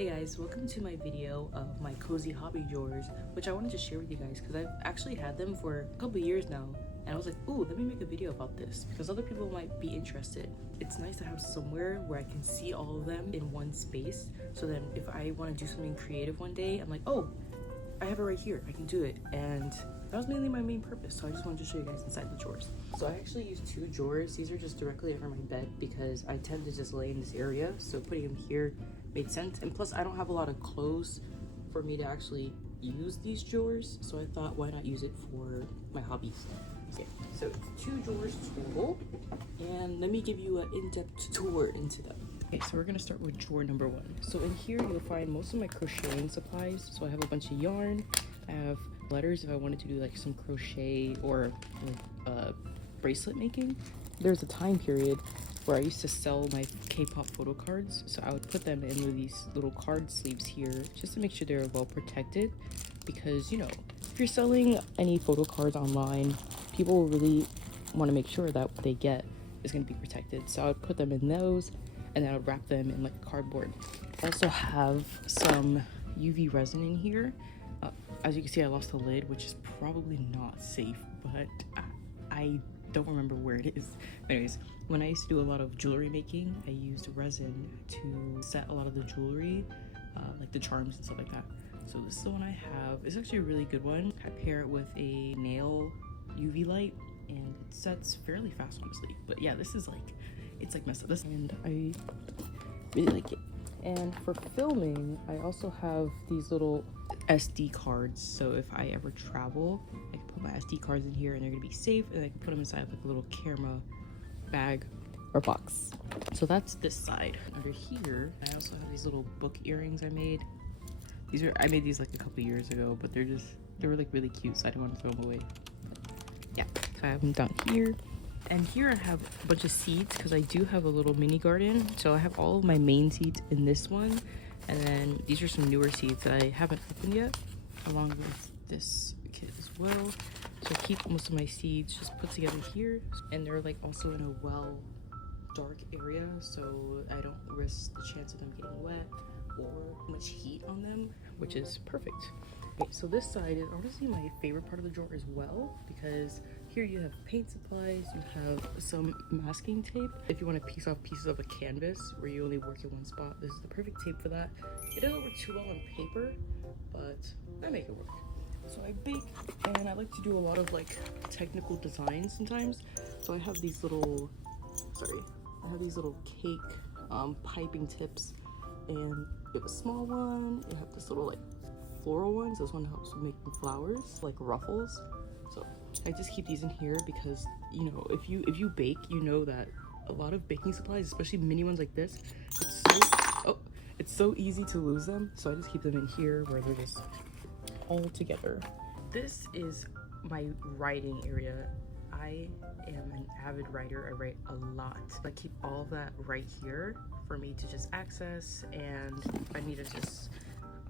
Hey guys, welcome to my video of my cozy hobby drawers, which I wanted to share with you guys because I've actually had them for a couple years now, and I was like, ooh, let me make a video about this because other people might be interested. It's nice to have somewhere where I can see all of them in one space, so then if I want to do something creative one day, I'm like, oh, I have it right here, I can do it. And that was mainly my main purpose, so I just wanted to show you guys inside the drawers. So I actually use two drawers. These are just directly over my bed because I tend to just lay in this area, so putting them here made sense. And plus I don't have a lot of clothes for me to actually use these drawers, so I thought, why not use it for my hobbies? Okay, so it's two drawers total, and let me give you an in-depth tour into them. Okay, so we're gonna start with drawer number one. So in here you'll find most of my crocheting supplies. So I have a bunch of yarn, I have letters if I wanted to do like some crochet or like bracelet making. There's a time period where I used to sell my K-pop photo cards, so I would put them in with these little card sleeves here just to make sure they're well protected, because you know, if you're selling any photo cards online, people really want to make sure that what they get is going to be protected. So I would put them in those, and then I would wrap them in like cardboard. I also have some UV resin in here. As you can see, I lost the lid, which is probably not safe, but I don't remember where it is. Anyways, when I used to do a lot of jewelry making, I used resin to set a lot of the jewelry, like the charms and stuff like that. So this is the one I have. It's actually a really good one. I pair it with a nail UV light, and it sets fairly fast, honestly. But yeah, this is like, it's like messed up. And I really like it. And for filming, I also have these little SD cards, so if I ever travel, I can put my SD cards in here and they're gonna be safe, and I can put them inside like a little camera bag or box. So that's this side. Under here, I also have these little book earrings I made. I made these like a couple years ago, but they were like really cute, so I didn't want to throw them away. Yeah, so I have them down here. And here I have a bunch of seeds because I do have a little mini garden. So I have all of my main seeds in this one. And then these are some newer seeds that I haven't opened yet, along with this kit as well. So I keep most of my seeds just put together here. And they're like also in a well dark area, so I don't risk the chance of them getting wet or much heat on them, which is perfect. Okay, so this side is honestly my favorite part of the drawer as well, because here you have paint supplies, you have some masking tape. If you want to piece off pieces of a canvas where you only work in one spot, this is the perfect tape for that. It doesn't work too well on paper, but I make it work. So I bake, and I like to do a lot of like technical designs sometimes. So I have these little, cake piping tips, and you have a small one, you have this little like floral ones. This one helps with making flowers, like ruffles. So I just keep these in here because, you know, if you bake, you know that a lot of baking supplies, especially mini ones like this, it's so easy to lose them. So I just keep them in here where they're just all together. This is my writing area. I am an avid writer. I write a lot. I keep all of that right here for me to just access, and if I need to just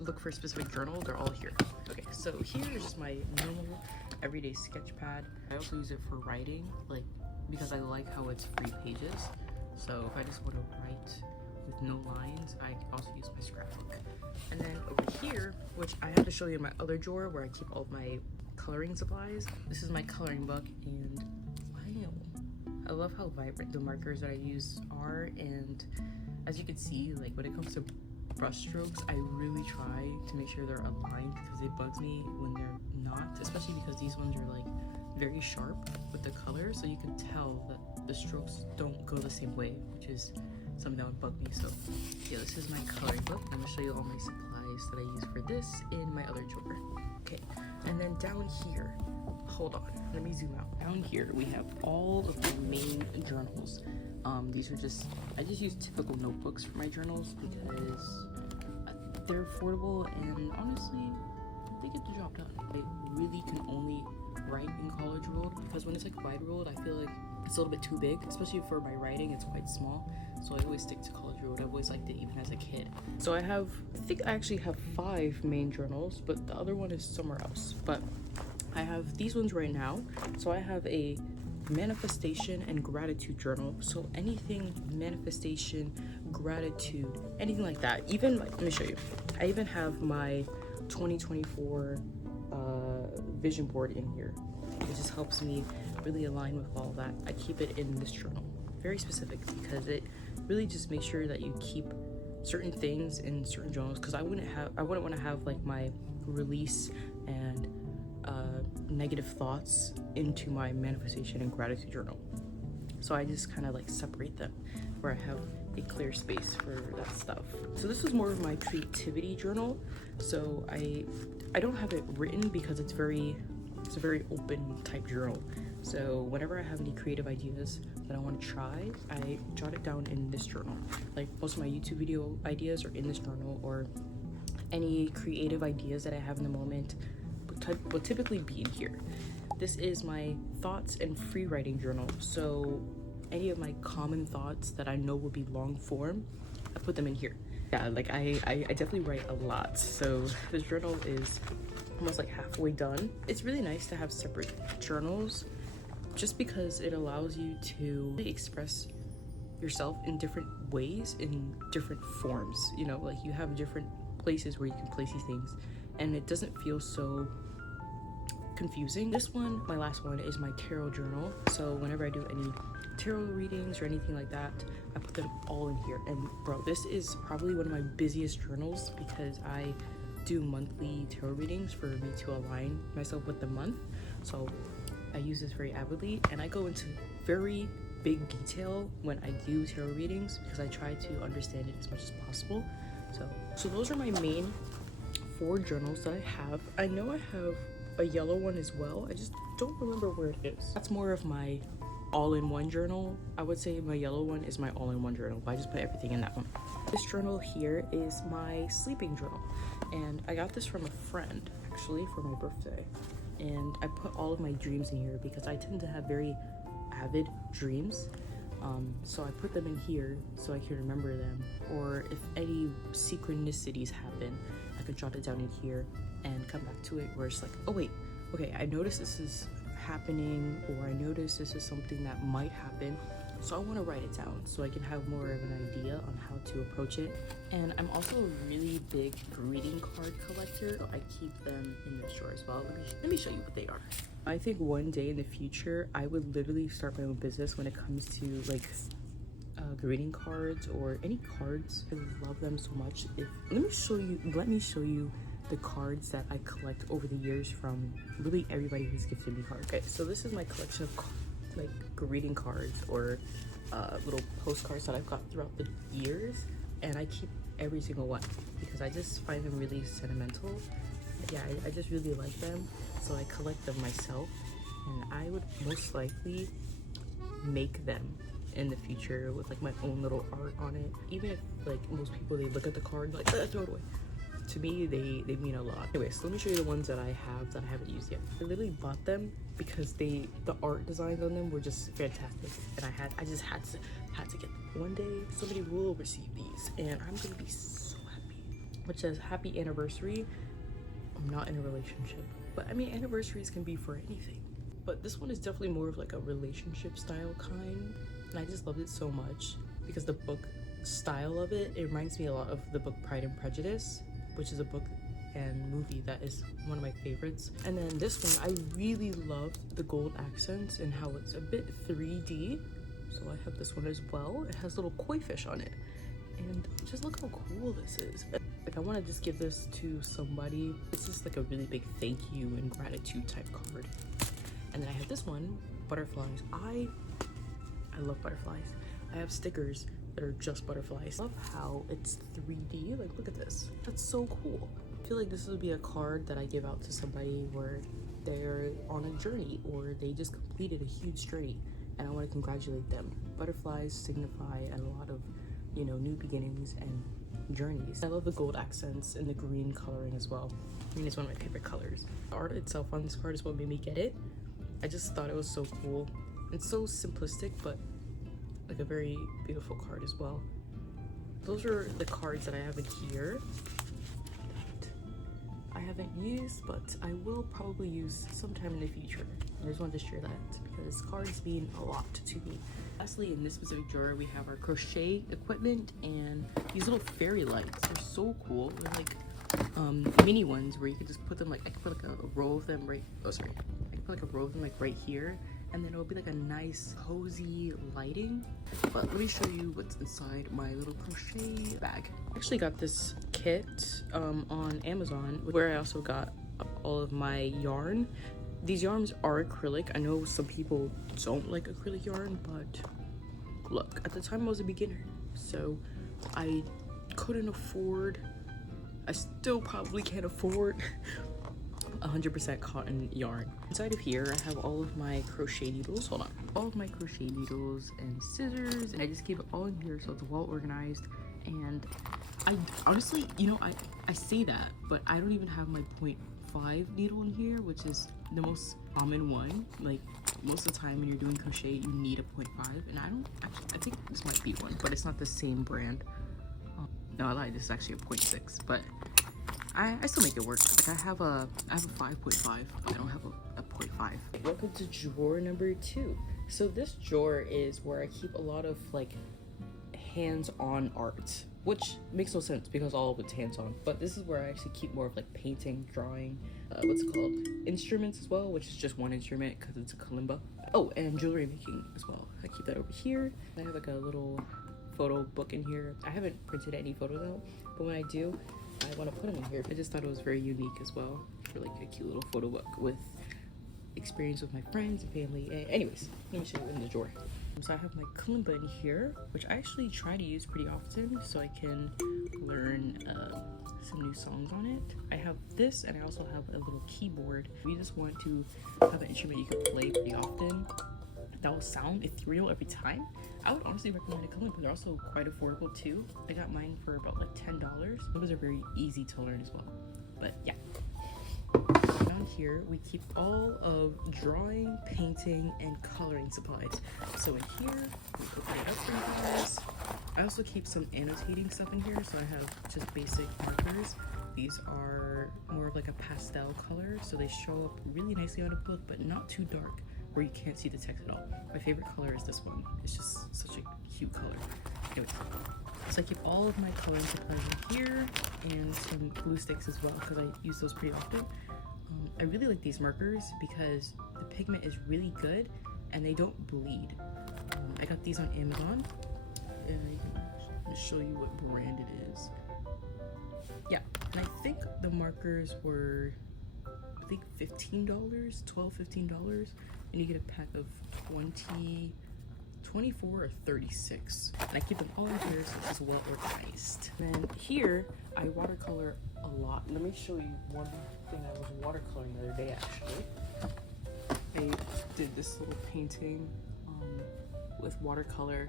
look for a specific journal, they're all here. Okay, so here is just my normal everyday sketch pad. I also use it for writing, like, because I like how it's free pages. So if I just want to write with no lines, I also use my scrapbook. And then over here, which I have to show you in my other drawer where I keep all of my coloring supplies. This is my coloring book, and I love how vibrant the markers that I use are, and as you can see, like when it comes to brush strokes, I really try to make sure they're aligned because it bugs me when they're not, especially because these ones are like very sharp with the color, so you can tell that the strokes don't go the same way, which is something that would bug me. So yeah, this is my coloring book. I'm gonna show you all my supplies that I use for this in my other drawer. Okay, and then down here, hold on, let me zoom out. Down here we have all of the main journals. These are I just use typical notebooks for my journals because they're affordable, and honestly, they get the job done. I really can only write in college ruled, because when it's like wide ruled, I feel like it's a little bit too big, especially for my writing. It's quite small, so I always stick to college ruled. I've always liked it even as a kid. So I think I actually have 5 main journals, but the other one is somewhere else. But I have these ones right now. So I have a manifestation and gratitude journal. So anything manifestation, gratitude, anything like that. Even like, let me show you. I even have my 2024 vision board in here. It just helps me really align with all that. I keep it in this journal. Very specific, because it really just makes sure that you keep certain things in certain journals, because I wouldn't want to have like my release and negative thoughts into my manifestation and gratitude journal. So I just kind of like separate them, where I have a clear space for that stuff. So this was more of my creativity journal. So I don't have it written because it's a very open type journal. So whenever I have any creative ideas that I want to try, I jot it down in this journal. Like most of my YouTube video ideas are in this journal, or any creative ideas that I have in the moment will typically be in here. This is my thoughts and free writing journal. So any of my common thoughts that I know will be long form, I put them in here. Yeah, like I definitely write a lot. So this journal is almost like halfway done. It's really nice to have separate journals, just because it allows you to express yourself in different ways, in different forms. You know, like you have different places where you can place these things, and it doesn't feel so confusing. This one, my last one, is my tarot journal. So whenever I do any tarot readings or anything like that, I put them all in here. And bro, this is probably one of my busiest journals, because I do monthly tarot readings for me to align myself with the month. So I use this very avidly, and I go into very big detail when I do tarot readings, because I try to understand it as much as possible. So those are my main 4 journals that I have. I know I have a yellow one as well. I just don't remember where it is. That's more of my all-in-one journal. I would say my yellow one is my all-in-one journal, but I just put everything in that one. This journal here is my sleeping journal, and I got this from a friend actually for my birthday. And I put all of my dreams in here because I tend to have very avid dreams. So I put them in here so I can remember them, or if any synchronicities happen, I could jot it down in here and come back to it, where it's like, oh wait, okay, I noticed this is happening, or I noticed this is something that might happen, so I want to write it down so I can have more of an idea on how to approach it. And I'm also a really big greeting card collector, so I keep them in this drawer as well. Let me show you what they are. I think one day in the future, I would literally start my own business when it comes to like greeting cards or any cards. I love them so much. Let me show you the cards that I collect over the years from really everybody who's gifted me cards. Okay, so this is my collection of like greeting cards or little postcards that I've got throughout the years, and I keep every single one because I just find them really sentimental. Yeah, I just really like them, so I collect them myself, and I would most likely make them in the future with like my own little art on it. Even if like most people, they look at the card like, throw it away. To me, they mean a lot. Anyways, so let me show you the ones that I have that I haven't used yet. I literally bought them because the art designs on them were just fantastic, and I just had to get them. One day somebody will receive these, and I'm gonna be so happy. Which says happy anniversary. I'm not in a relationship, but I mean, anniversaries can be for anything, but this one is definitely more of like a relationship style kind, and I just loved it so much because the book style of it reminds me a lot of the book Pride and Prejudice, which is a book and movie that is one of my favorites. And then this one, I really loved the gold accents and how it's a bit 3D, so I have this one as well. It has little koi fish on it, and just look how cool this is. Like, I want to just give this to somebody. This is like a really big thank you and gratitude type card. And then I have this one, butterflies. I love butterflies. I have stickers that are just butterflies. I love how it's 3D. Like, look at this. That's so cool. I feel like this would be a card that I give out to somebody where they're on a journey or they just completed a huge journey, and I want to congratulate them. Butterflies signify a lot of, you know, new beginnings and journeys. I love the gold accents and the green coloring as well. Green is one of my favorite colors. The art itself on this card is what made me get it. I just thought it was so cool. It's so simplistic, but like a very beautiful card as well. Those are the cards that I have in here. I have haven't used, but I will probably use sometime in the future. I just wanted to share that because cards mean a lot to me. Lastly, in this specific drawer, we have our crochet equipment and these little fairy lights. They're so cool. They're like mini ones where you could just put them like, I could put like a row of them right, I could put like a row of them like right here, and then it'll be like a nice cozy lighting. But let me show you what's inside my little crochet bag. I actually got this kit on Amazon, where I also got all of my yarn. These yarns are acrylic. I know some people don't like acrylic yarn, but look, at the time I was a beginner, so I couldn't afford, I still probably can't afford 100% cotton yarn. Inside of here, I have all of my crochet needles. Hold on. All of my crochet needles and scissors, and I just keep it all in here so it's well organized. And I honestly, you know, I say that, but I don't even have my 0.5 needle in here, which is the most common one. Like most of the time when you're doing crochet, you need a 0.5, and I don't actually, I think this might be one, but it's not the same brand. No, I lied, this is actually a 0.6, but I still make it work. Like I have a 5.5. I don't have a 0.5. Welcome to drawer number 2. So this drawer is where I keep a lot of like hands-on art, which makes no sense because all of it's hands-on. But this is where I actually keep more of like painting, drawing, what's it called? Instruments as well, which is just one instrument because it's a kalimba. Oh, and jewelry making as well. I keep that over here. I have like a little photo book in here. I haven't printed any photos out, but when I do, I want to put them in here. I just thought it was very unique as well for like a cute little photo book with experience with my friends and family. Anyways, let me show you in the drawer. So I have my kalimba in here, which I actually try to use pretty often so I can learn some new songs on it. I have this, and I also have a little keyboard. If you just want to have an instrument you can play pretty often that will sound ethereal every time, I would honestly recommend a kalimba. They're also quite affordable too. I got mine for about like $10. Those are very easy to learn as well. But yeah. Down here, we keep all of drawing, painting, and coloring supplies. So in here, we put it up for you guys. I also keep some annotating stuff in here. So I have just basic markers. These are more of like a pastel color, so they show up really nicely on a book, but not too dark where you can't see the text at all. My favorite color is this one. It's just such a cute color. Anyway, so I keep all of my coloring supplies in here and some glue sticks as well because I use those pretty often. I really like these markers because the pigment is really good and they don't bleed. I got these on Amazon. I'm gonna show you what brand it is. Yeah, and I think the markers were, I think $15, $15, and you get a pack of 20, 24 or 36. And I keep them all in here so it's well organized. And then here, I watercolor a lot. Let me show you one thing I was watercoloring the other day actually. I did this little painting with watercolor,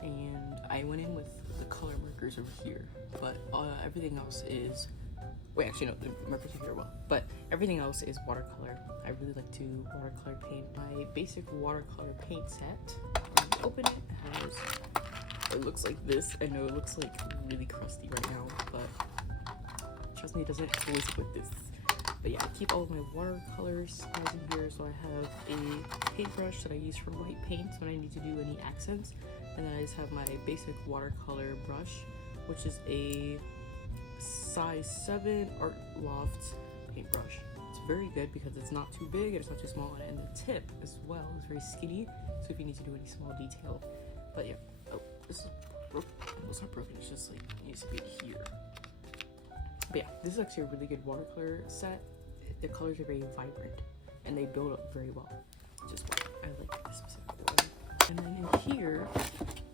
and I went in with the color markers over here, but everything else is, wait, actually no, the markers are here, well, but everything else is watercolor. I really like to watercolor paint. My basic watercolor paint set, open it, it looks like this. I know it looks like really crusty right now, but trust me, it doesn't always with this. But yeah, I keep all of my watercolor supplies in here. So I have a paintbrush that I use for white paints when I need to do any accents. And then I just have my basic watercolor brush, which is a size 7 Art Loft paintbrush. It's very good because it's not too big and it's not too small, and the tip as well is very skinny, so if you need to do any small detail. But yeah, oh, this is broken. Well, it's not broken, it's just like it needs to be here. But yeah, this is actually a really good watercolor set. The colors are very vibrant and they build up very well, which is why I like this specific one. And then in here,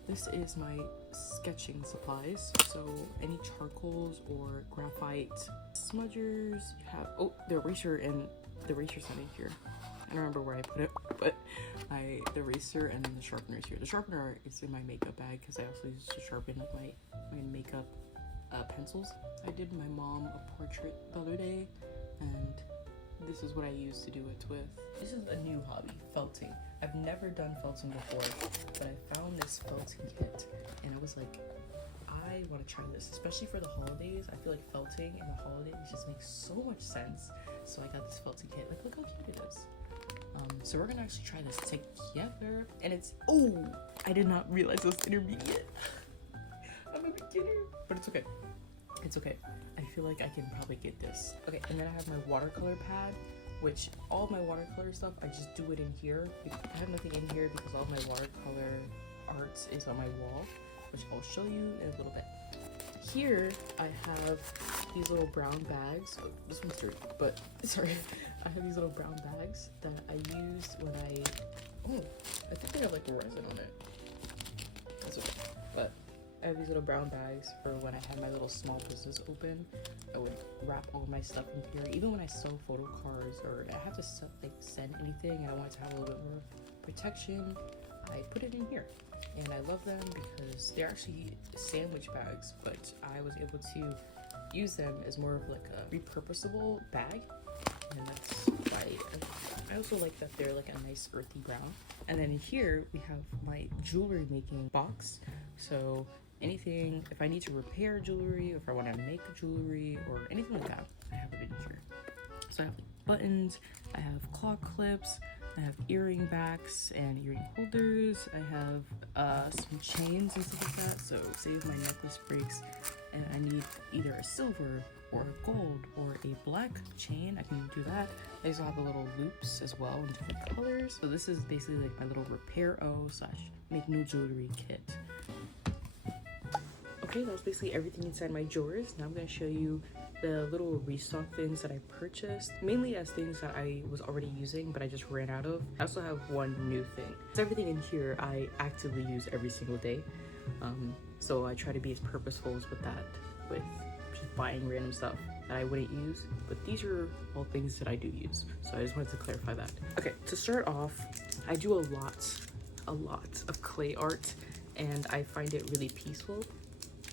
this is my sketching supplies. So any charcoals or graphite smudgers. You have, oh, the eraser and the eraser's not in here. I don't remember where I put it, but the eraser and then the sharpener is here. The sharpener is in my makeup bag because I also use it to sharpen my makeup pencils. I did my mom a portrait the other day, and this is what I used to do it with. This is a new hobby, felting. I've never done felting before, but I found this felting kit and I was like, I want to try this, especially for the holidays. I feel like felting in the holidays just makes so much sense. So I got this felting kit. Like, look how cute it is. So we're gonna actually try this together. And it's, oh, I did not realize it was intermediate. I'm a beginner, but it's okay. It's okay. I feel like I can probably get this. Okay, and then I have my watercolor pad, which all of my watercolor stuff, I just do it in here. I have nothing in here because all of my watercolor arts is on my wall, which I'll show you in a little bit. Here I have these little brown bags. Oh, this one's dirty, but sorry. I have these little brown bags that I used when I think they have like resin on it. That's okay. But I have these little brown bags for when I had my little small business open. I would wrap all my stuff in here. Even when I sell photo cards or I have to send anything and I want it to have a little bit more protection, I put it in here. And I love them because they're actually sandwich bags, but I was able to use them as more of like a repurposable bag. And that's why I also like that they're like a nice earthy brown. And then here we have my jewelry making box. So anything, if I need to repair jewelry, or if I want to make jewelry or anything like that, I have it in here. So I have like buttons, I have claw clips, I have earring backs and earring holders. I have some chains and stuff like that. So say if my necklace breaks and I need either a silver or a gold or a black chain, I can do that. I also have the little loops as well in different colors. So this is basically like my little repair / make new jewelry kit. Okay, that was basically everything inside my drawers. Now I'm going to show you the little restock things that I purchased, mainly as things that I was already using but I just ran out of. I also have one new thing. So everything in here I actively use every single day. So I try to be as purposeful as with that, with just buying random stuff that I wouldn't use, but these are all things that I do use. So I just wanted to clarify that. Okay, to start off, I do a lot of clay art and I find it really peaceful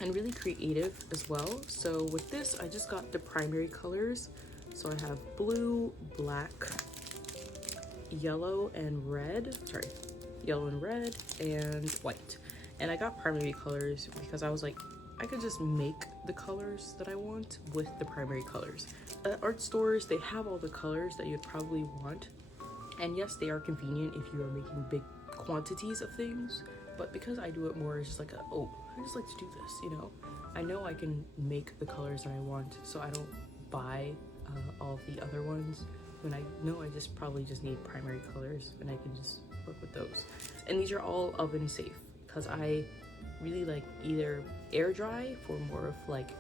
and really creative as well. So with this, I just got the primary colors. So I have blue, black, yellow and red, and white. And I got primary colors because I was like, I could just make the colors that I want with the primary colors. At art stores, they have all the colors that you'd probably want. And yes, they are convenient if you are making big quantities of things. But because I do it more as just like I just like to do this, you know I can make the colors that I want, so I don't buy all of the other ones when I know I probably just need primary colors and I can just work with those. And these are all oven safe because I really like either air dry for more of like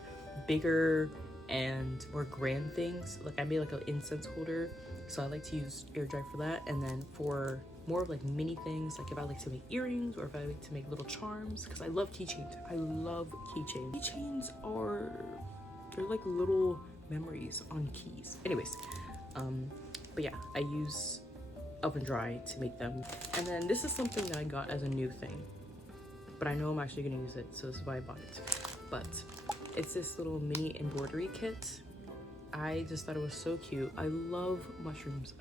bigger and more grand things. Like I made like an incense holder, so I like to use air dry for that. And then for more of like mini things, like if I like to make earrings or if I like to make little charms, because I love keychains. I love keychains. Keychains they're like little memories on keys. Anyways, but yeah, I use oven dry to make them. And then this is something that I got as a new thing, but I know I'm actually gonna use it, so this is why I bought it. But it's this little mini embroidery kit. I just thought it was so cute. I love mushrooms.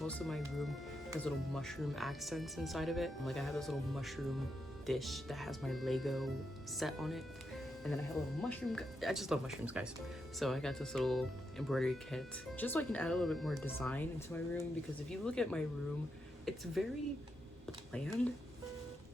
Most of my room has little mushroom accents inside of it. Like I have this little mushroom dish that has my Lego set on it. And then I have a little mushroom. I just love mushrooms, guys. So I got this little embroidery kit just so I can add a little bit more design into my room, because if you look at my room, it's very bland.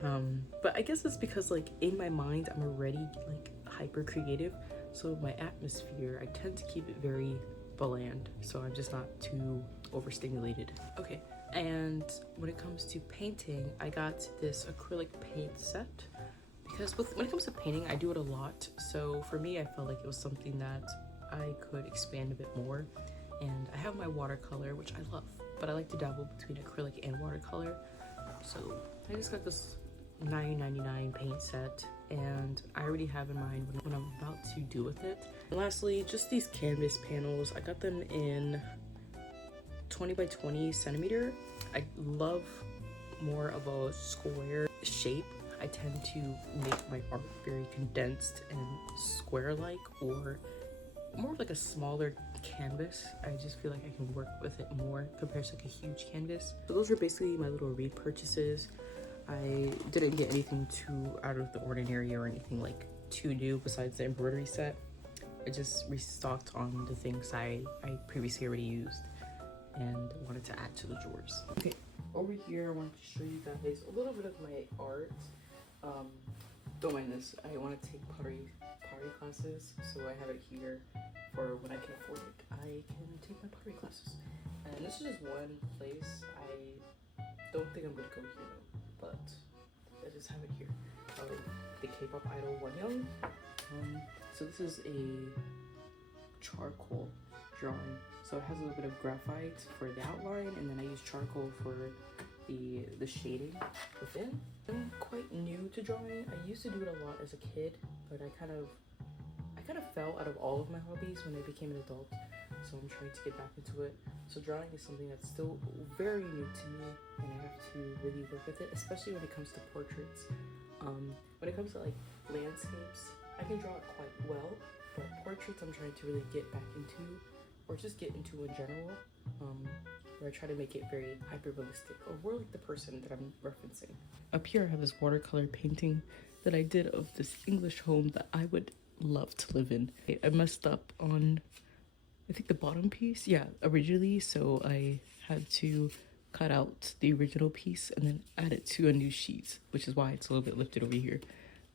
But I guess it's because like in my mind, I'm already like hyper creative. So my atmosphere, I tend to keep it very bland. So I'm just not too overstimulated. Okay. And when it comes to painting, I got this acrylic paint set because when it comes to painting, I do it a lot. So for me, I felt like it was something that I could expand a bit more. And I have my watercolor, which I love, but I like to dabble between acrylic and watercolor. So I just got this $9.99 paint set, and I already have in mind what I'm about to do with it. And lastly, just these canvas panels. I got them in 20 by 20 centimeter. I love more of a square shape. I tend to make my art very condensed and square-like, or more of like a smaller canvas. I just feel like I can work with it more compared to like a huge canvas. So those were basically my little repurchases. I didn't get anything too out of the ordinary or anything like too new besides the embroidery set. I just restocked on the things I previously already used and wanted to add to the drawers. Okay, over here I wanted to show you guys a little bit of my art. Don't mind this, I want to take pottery classes, so I have it here for when I can afford it. I can take my pottery classes. And this is just one place. I don't think I'm gonna go here though, but I just have it here. The K-pop idol Wonyoung. So this is a charcoal drawing. So it has a little bit of graphite for the outline, and then I use charcoal for the shading within. I'm quite new to drawing. I used to do it a lot as a kid, but I kind of fell out of all of my hobbies when I became an adult. So I'm trying to get back into it. So drawing is something that's still very new to me, and I have to really work with it, especially when it comes to portraits. When it comes to like landscapes, I can draw it quite well, but portraits I'm trying to really get back into, or just get into in general, where I try to make it very hyper-realistic, or more like the person that I'm referencing. Up here I have this watercolor painting that I did of this English home that I would love to live in. I messed up on, I think, the bottom piece, yeah, originally, so I had to cut out the original piece and then add it to a new sheet, which is why it's a little bit lifted over here.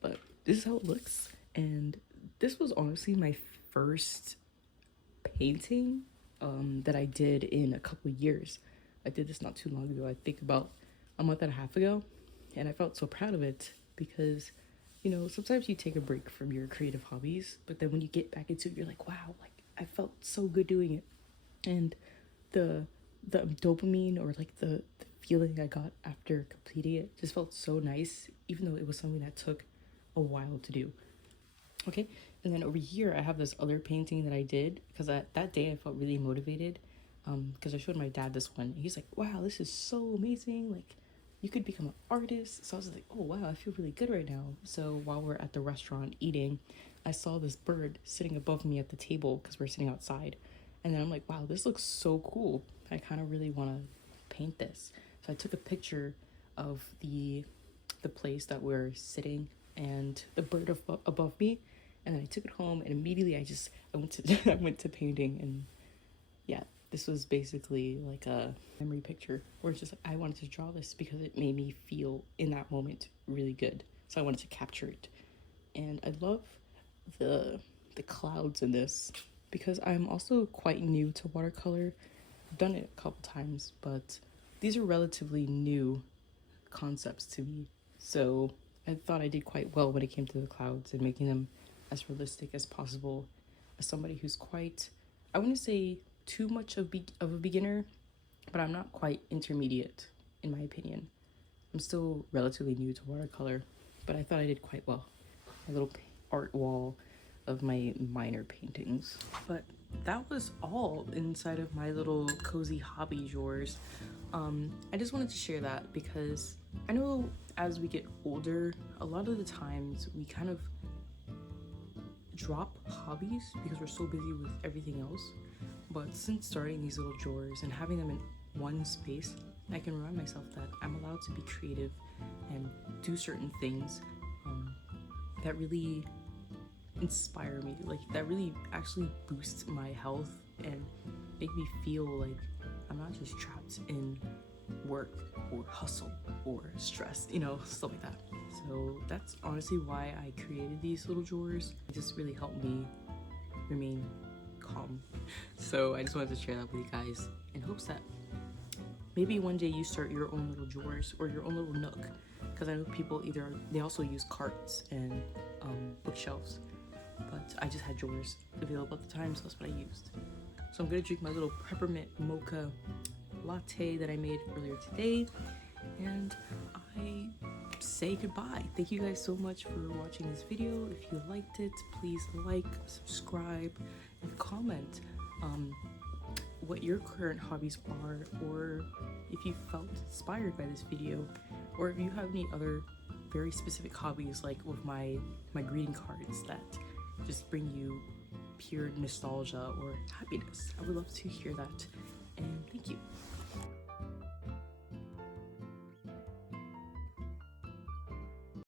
But this is how it looks, and this was honestly my first painting that I did in a couple years. I did this not too long ago, I think about a month and a half ago, and I felt so proud of it because, you know, sometimes you take a break from your creative hobbies, but then when you get back into it, you're like, wow, like I felt so good doing it. And the dopamine, or like the feeling I got after completing it, just felt so nice, even though it was something that took a while to do. Okay, and then over here I have this other painting that I did because that day I felt really motivated, because I showed my dad this one and he's like, wow, this is so amazing, like you could become an artist. So I was like, oh wow, I feel really good right now. So while we're at the restaurant eating, I saw this bird sitting above me at the table because we're sitting outside, and then I'm like, wow, this looks so cool, I kind of really want to paint this. So I took a picture of the place that we're sitting and the bird above me, and then I took it home, and immediately I went to I went to painting. And yeah, this was basically like a memory picture where it's just like I wanted to draw this because it made me feel in that moment really good, so I wanted to capture it. And I love the clouds in this because I'm also quite new to watercolor. I've done it a couple times, but these are relatively new concepts to me, so I thought I did quite well when it came to the clouds and making them as realistic as possible. As somebody who's quite, I wouldn't say too much of a beginner, but I'm not quite intermediate in my opinion. I'm still relatively new to watercolor, but I thought I did quite well. My little art wall of my minor paintings. But that was all inside of my little cozy hobby drawers. I just wanted to share that because I know as we get older, a lot of the times we kind of drop hobbies because we're so busy with everything else. But since starting these little drawers and having them in one space, I can remind myself that I'm allowed to be creative and do certain things that really inspire me, like that really actually boost my health and make me feel like I'm not just trapped in work or hustle or stress, you know, stuff like that. So that's honestly why I created these little drawers. It just really helped me remain calm. So I just wanted to share that with you guys in hopes that maybe one day you start your own little drawers or your own little nook, because I know people they also use carts and bookshelves, but I just had drawers available at the time, so that's what I used. So I'm gonna drink my little peppermint mocha latte that I made earlier today, and I say goodbye. Thank you guys so much for watching this video. If you liked it, please like, subscribe, and comment what your current hobbies are, or if you felt inspired by this video, or if you have any other very specific hobbies, like with my greeting cards that just bring you pure nostalgia or happiness. I would love to hear that, and thank you.